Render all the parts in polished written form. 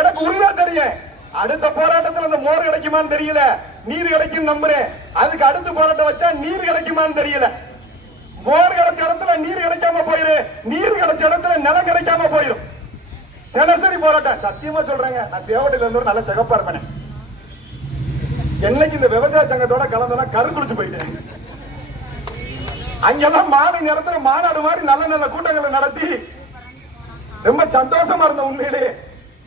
எனக்கு உறுதியா தெரியும். அடுத்த போராட்டத்தில் அந்த மோர் கிடைக்குமான்னு தெரியல, நீர் கிடைக்கும் நம்புறேன். அதுக்கு அடுத்த போராட்டம் வச்சா நீர் கிடைக்குமான்னு தெரியல. மோர் கிடைச்ச இடத்துல நீர் கிடைக்காம போயிரு, நீர் கிடைச்ச இடத்துல நிலம் கிடைக்காம போயிரும். தினசரி போராட்டம். சத்தியமா சொல்றேங்க, நான் தேவட்டில இருந்து ஒரு நல்ல சிகப்பா இருப்பேன். என்னைக்கு இந்த விவசாய சங்கத்தோட கலந்தனா கருக்குளிச்சு போயிட்டேன். அங்கெல்லாம் மாலை நேரத்துல மாநாடு மாதிரி நல்ல நல்ல கூட்டங்களை நடத்தி ரொம்ப சந்தோஷமா இருந்த. உண்மையிலே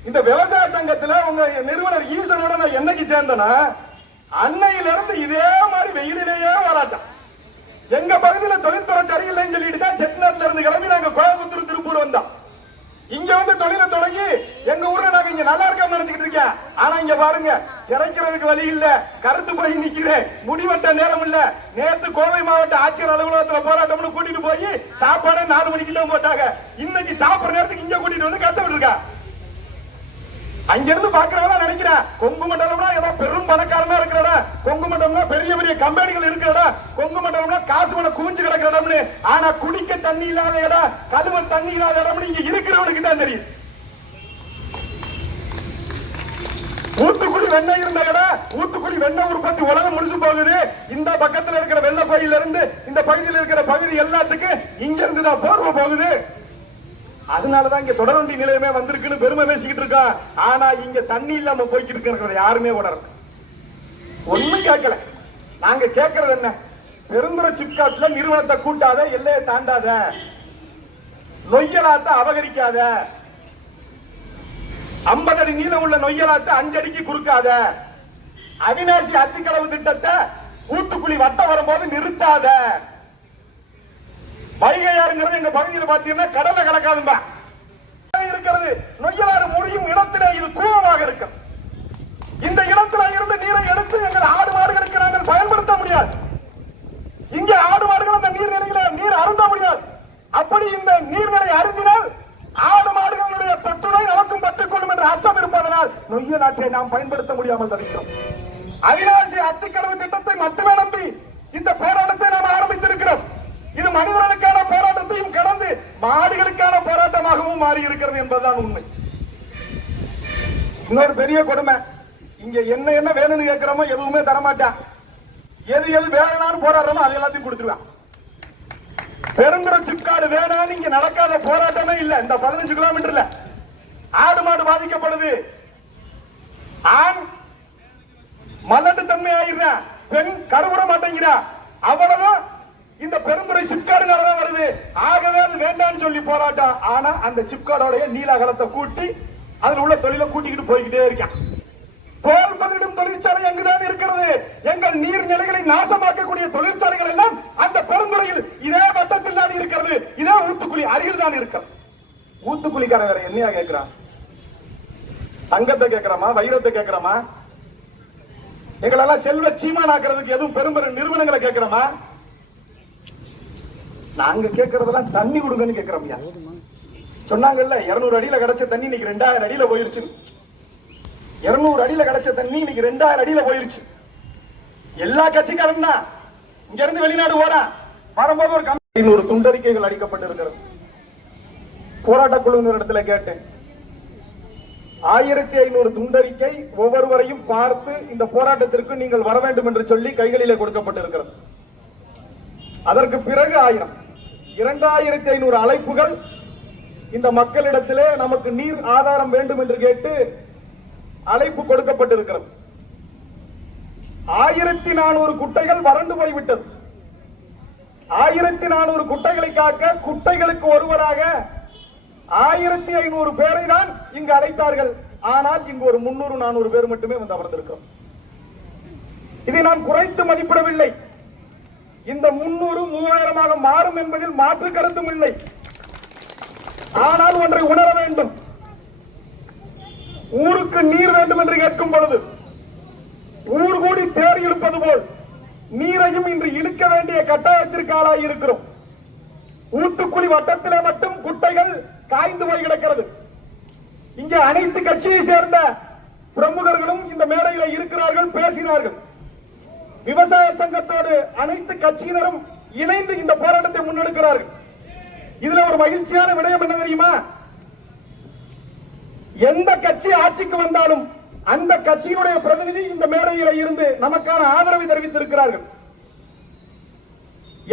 இந்த விவசாய சங்கத்துல உங்க நிறுவனர் ஈசனோட நான் என்னைக்கு சேர்ந்தனா, அன்னையில இருந்து இதே மாதிரி வெயிலிலேயே போராட்டம். எங்க பகுதியில தொழில்துறை சரியில்லைன்னு சொல்லிட்டு தான் செட்டிநாட்டுல இருந்து கிளம்பி நாங்க கோயம்புத்தூர் திருப்பூர் வந்தோம். இங்க வந்து தொழிலை தொடங்கி எங்க ஊர்ல நாங்க இங்க நல்லா இருக்க நினைச்சுக்கிட்டு இருக்கேன். ஆனா இங்க பாருங்க, சிறைக்கிறதுக்கு வழி இல்ல, கருத்து போய் நிக்கிறேன், முடிவெட்ட நேரம் இல்ல. நேற்று கோவை மாவட்ட ஆட்சியர் அலுவலகத்துல போராட்டம்னு கூட்டிட்டு போய் சாப்பாடு 4 மணிக்கு தான் போட்டாங்க. இன்னைக்கு சாப்பிடுற நேரத்துக்கு இங்க கூட்டிட்டு வந்து கஷ்டப்பட்டு இருக்கா. அங்கிருந்து பாக்குறவங்க நினைக்கிறேன் கொங்கு மண்டலம்னா ஏதோ பெரும் பணக்காரனா இருக்கிறடா, கொங்கு மண்டலம்னா பெரிய பெரிய கம்பெனிகள் இருக்கிறடா, கொங்கு மண்டலம்னா காசு பணம் குவிஞ்சு கிடக்கிற இடம்னு. ஆனா குடிக்க தண்ணி இல்லாத இடம், கழுவ தண்ணி இல்லாத இடம்னு இங்க இருக்கிறவனுக்கு தான் தெரியும். ஊத்துக்குடி வெண்ணெய் இருந்த இடம், ஊத்துக்குடி வெண்ணெய் உற்பத்தி உலகம் முடிச்சு போகுது. இந்த பக்கத்துல இருக்கிற வெள்ள பகுதியில இருந்து இந்த பகுதியில் இருக்கிற பகுதி எல்லாத்துக்கும் இங்க இருந்து தான் போர்வை போகுது. அதனாலதான் இங்க தொடர்வண்டி நிலையமே வந்திருக்குன்னு பெருமை பேசிக்கிட்டு இருக்கா. ஆனா இங்க தண்ணி இல்லாம போய்கிட்டு இருக்கிற யாருமே உணரல, ஒண்ணும் கேட்கல. நாங்க கேட்கறது என்ன, பெருந்துறை சிப்காட்ல நிறுவனத்தை கூட்டாத, எல்லையை தாண்டாத, நொய்யலாத்த அபகரிக்காத, 50 அடி நீளம் உள்ள நொய்யலாத்த 5 அடிக்கு குறுக்காத, அவிநாசி அத்திக்கடவு திட்டத்தை ஊத்துக்குழி வட்டம் வரும்போது நிறுத்தாத. வைகையாறுங்கிறது எங்க பகுதியில் பாத்தீங்கன்னா கடலை கலக்காதும்பா இருக்கிறது. நொய்யலாறு முடியும் இடத்திலே இது கூவமாக இருக்கும். இந்த இடத்துல இருந்து நீரை எடுத்து எங்கள் ஆடு மாடுகளுக்கு நாங்கள் பயன்படுத்த முடியாது. இங்க ஆடு மாடுகள் அந்த நீர்நிலையில நீர் அருந்த முடியாது. அப்படி இந்த நீர்நிலை அருந்தினால் ஆடு மாடுகளுடைய தொற்றுநோய் நமக்கும் பட்டுக்கொள்ளும் என்ற அச்சம் இருப்பதனால் நொய்ய நாட்டை நாம் பயன்படுத்த முடியாமல் தடுக்கிறோம். அவிநாசி அத்திக்கடவு திட்டத்தை மட்டுமே நம்பி இந்த போராட்டத்தை நாம் ஆரம்பித்திருக்கிறோம். இது மனிதர்களுக்கான போராட்டத்தையும் கடந்து மாடுகளுக்கான போராட்டமாகவும் மாறி இருக்கிறது என்பதுதான் உண்மை. இன்னொரு பெரிய கொடுமை, இங்க என்ன என்ன வேணும்னு கேட்கிறோமோ எதுவுமே தரமாட்டான். எது எது வேணும்னு போராடுறோமோ அது எல்லாத்தையும் கொடுத்துருவான். பெருந்துறை சிப்காடு வேணான்னு இங்க நடக்காத போராட்டமே இல்ல. இந்த 15 கிலோமீட்டர்ல ஆடு மாடு பாதிக்கப்படுது. ஆண் மலட்டு தன்மை ஆகிற, பெண் கருவுற மாட்டேங்கிறா. அவ்வளவுதான் இந்த பெருந்துறை சிப்காடுனாலதான் வருது. ஆகவே அது வேண்டாம்னு சொல்லி போராட்டம். ஆனா அந்த சிப்காடோடைய நீலாகலத்தை கூட்டி அதுல உள்ள தொழிலை கூட்டிக்கிட்டு போய்கிட்டே இருக்கான். தோல் பதிலிடும் தொழிற்சாலை அங்குதான் இருக்கிறது. எங்கள் நீர்நிலைகளை நாசமாக்கக்கூடிய தொழிற்சாலைகள் எல்லாம் அந்த பெருந்துறையில் இதே வட்டத்தில் தான் இருக்கிறது. இதே ஊத்துக்குழி அருகில் தான் இருக்கிறது. ஊத்துக்குழிக்கார வேற என்னையா கேட்கிறான்? தங்கத்தை கேட்கிறோமா, வைரத்தை கேட்கிறோமா? எங்களெல்லாம் செல்வ சீமானாக்குறதுக்கு எதுவும் பெரும் பெரும் நிறுவனங்களை கேட்கிறோமா? நாங்க கேட்கறதெல்லாம் தண்ணி கொடுங்கன்னு கேட்கிறோம். சொன்னாங்கல்ல 200 அடியில கிடைச்ச தண்ணி இன்னைக்கு 2000 அடியில போயிருச்சு. 200 அடியில கிடைச்ச தண்ணி இன்னைக்கு 2000 அடியில போயிருச்சு. எல்லா கட்சிக்காரன் இங்க இருந்து வெளிநாடு ஓட வரும்போது ஒரு 500 துண்டறிக்கைகள் அளிக்கப்பட்டிருக்கிறது. போராட்ட குழுவினர் இடத்துல கேட்டேன். 1500 துண்டறிக்கை ஒவ்வொருவரையும் பார்த்து இந்த போராட்டத்திற்கு நீங்கள் வர வேண்டும் என்று சொல்லி கைகளிலே கொடுக்கப்பட்டிருக்கிறது. அதற்கு பிறகு 1000 2500 அழைப்புகள் இந்த மக்களிடத்திலே நமக்கு நீர் ஆதாரம் வேண்டும் என்று கேட்டு அழைப்பு கொடுக்கப்பட்டிருக்கிறது. 1400 குட்டைகள் வறண்டு போய்விட்டது. 1400 குட்டைகளை காக்க குட்டைகளுக்கு ஒருவராக 1500 பேரை தான் இங்கு அழைத்தார்கள். ஆனால் இங்கு ஒரு 300-400 பேர் மட்டுமே வந்து அமர்ந்திருக்கிறோம். இதை நான் குறைத்து மதிப்பிடவில்லை. இந்த 300-3000 மாறும் என்பதில் மாற்று கருத்தும் இல்லை. ஆனால் ஒன்றை உணர வேண்டும். ஊருக்கு நீர் வேண்டும் என்று கேட்கும் பொழுது ஊர் கூடி தேர் இழுப்பது போல் நீரையும் இன்று இழுக்க வேண்டிய கட்டாயத்திற்கு ஆளாகி இருக்கிறோம். ஊத்துக்குழி வட்டத்திலே மட்டும் குட்டைகள் காய்ந்து போய் கிடக்கிறது. இங்கே அனைத்து கட்சியை சேர்ந்த பிரமுகர்களும் இந்த மேடையில் இருக்கிறார்கள், பேசினார்கள். விவசாய சங்கத்தோடு அனைத்து கட்சியினரும் இணைந்து இந்த போராட்டத்தை முன்னெடுக்கிறார்கள். இதுல ஒரு மகிழ்ச்சியான விடயம் என்ன தெரியுமா? எந்த கட்சி ஆட்சிக்கு வந்தாலும் அந்த கட்சியுடைய பிரதிநிதி இந்த மேடையில இருந்து நமக்கான ஆதரவை தெரிவித்திருக்கிறார்கள்.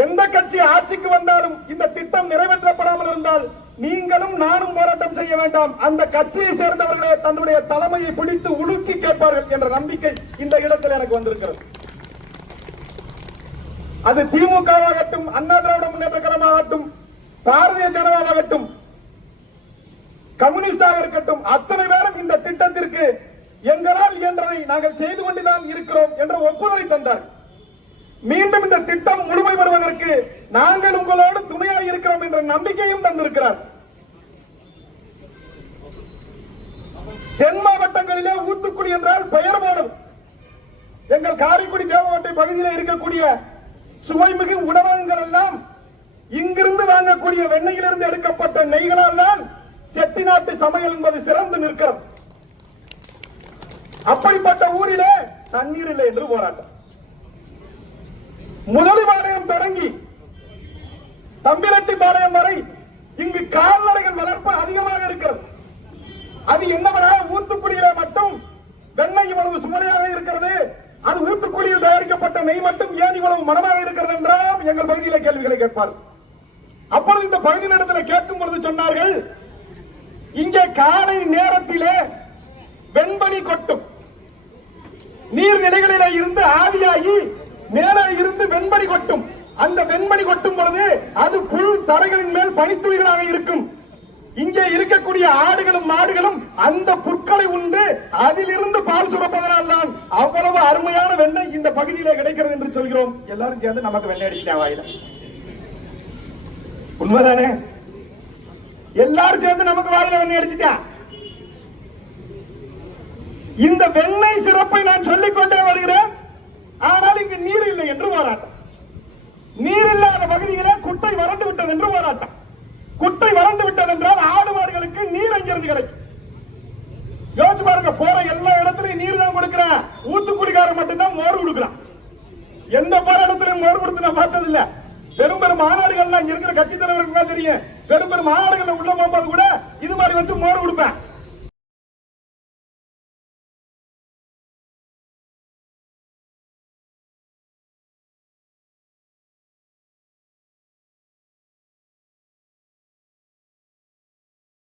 எந்த கட்சி ஆட்சிக்கு வந்தாலும் இந்த திட்டம் நிறைவேற்றப்படாமல் இருந்தால் நீங்களும் நானும் போராட்டம் செய்ய வேண்டாம், அந்த கட்சியை சேர்ந்தவர்களே தன்னுடைய தலைமையை பிடித்து உலுக்கி கேட்பார்கள் என்ற நம்பிக்கை இந்த இடத்தில் எனக்கு வந்திருக்கிறது. அது திமுகவாகட்டும், அண்ணா திராவிட முன்னேற்ற கழகமாகட்டும், பாரதிய ஜனதாவாகட்டும், கம்யூனிஸ்டாக இருக்கட்டும், அத்தனை பேரும் இந்த திட்டத்திற்கு எங்களால் இயன்றதை நாங்கள் செய்து கொண்டுதான் இருக்கிறோம் என்ற ஒப்புதலை தந்தார். மீண்டும் இந்த திட்டம் முழுமை பெறுவதற்கு நாங்கள் உங்களோடு துணையாக இருக்கிறோம் என்ற நம்பிக்கையும் தந்திருக்கிறார். தென் மாவட்டங்களிலே ஊத்துக்குடி என்றால் பெயர் போனது. எங்கள் காரைக்குடி தேவகோட்டை பகுதியில் இருக்கக்கூடிய சுவைமிகு உணவகங்கள் எல்லாம் இங்கிருந்து வாங்கக்கூடிய வெண்ணெயிலிருந்து எடுக்கப்பட்ட நெய்களால் தான் செட்டிநாட்டு சமையல் என்பது சிறந்து நிற்கிறது. அப்படிப்பட்ட ஊரிலே தண்ணீர் இல்லை என்று போராட்டம். முதலிபாளையம் தொடங்கி தம்பிரெட்டிப்பாளையம் வரை இங்கு கால்நடைகள் வளர்ப்பு அதிகமாக இருக்கிறது. அது என்னவென ஊத்துக்குடியில மட்டும் வெண்ணெய் இவ்வளவு சுவையாக இருக்கிறது, அது ஊத்துக்குடியில் தயாரிக்கப்பட்ட நெய் மட்டும் ஏன் இவ்வளவு மனமாக இருக்கிறது என்றால் எங்கள் பகுதியில கேள்விகளை கேட்பார். அப்பொழுது இந்த பகுதி இடத்துல கேட்கும் பொழுது சொன்னார்கள், இங்கே காலை நேரத்திலே வெண்பனி கொட்டும், நீர்நிலைகளில இருந்து ஆவியாகி மேலே இருந்து வெண்பனி கொட்டும். அந்த வெண்பனி கொட்டும் பொழுது அது புல் தரைகளின் மேல் பனித்துளிகளாக இருக்கும். இங்கே இருக்கக்கூடிய ஆடுகளும் மாடுகளும் அந்த புற்களை உண்டு அதிலிருந்து பால் சுரப்பதனால் தான் அவ்வளவு அருமையான வெண்ணெய் இந்த பகுதியிலே கிடைக்கிறது என்று சொல்கிறோம். எல்லாரும் சேர்ந்து நமக்கு வெண்ணெய் அடிச்சிட்டாங்க வாயில. உண்மைதானே? எல்லாரும் சேர்ந்து நமக்கு வாயில வெண்ணெய் அடிச்சிட்டா. இந்த வெண்ணெய் சிறப்பை நான் சொல்லிக்கொண்டே வருகிறேன். ஆனால் இங்கு நீர் இல்லை என்று போராட்டம். நீர் இல்லாத பகுதியிலே குட்டை வறண்டு விட்டது என்று போராட்டம். குட்டை வறண்டு விட்டது என்றால் ஆடு மாடுகளுக்கு நீர் எங்கிருந்து கிடைக்கும்? யோசிச்சு பாருங்க. போற எல்லா இடத்துலயும் நீர் தான் கொடுக்கிறான், ஊத்துக்குடிக்காரன் மட்டும்தான் மோர் கொடுக்கிறான். எந்த போற இடத்துலயும் மோர் கொடுத்து நான் பார்த்தது இல்ல. பெரும் பெரும் மாநாடுகள் இருக்கிற கட்சி தலைவர்கள் தெரியும். பெரும் பெரும் மாநாடுகள் உள்ள போகும்போது கூட இது மாதிரி வச்சு மோர்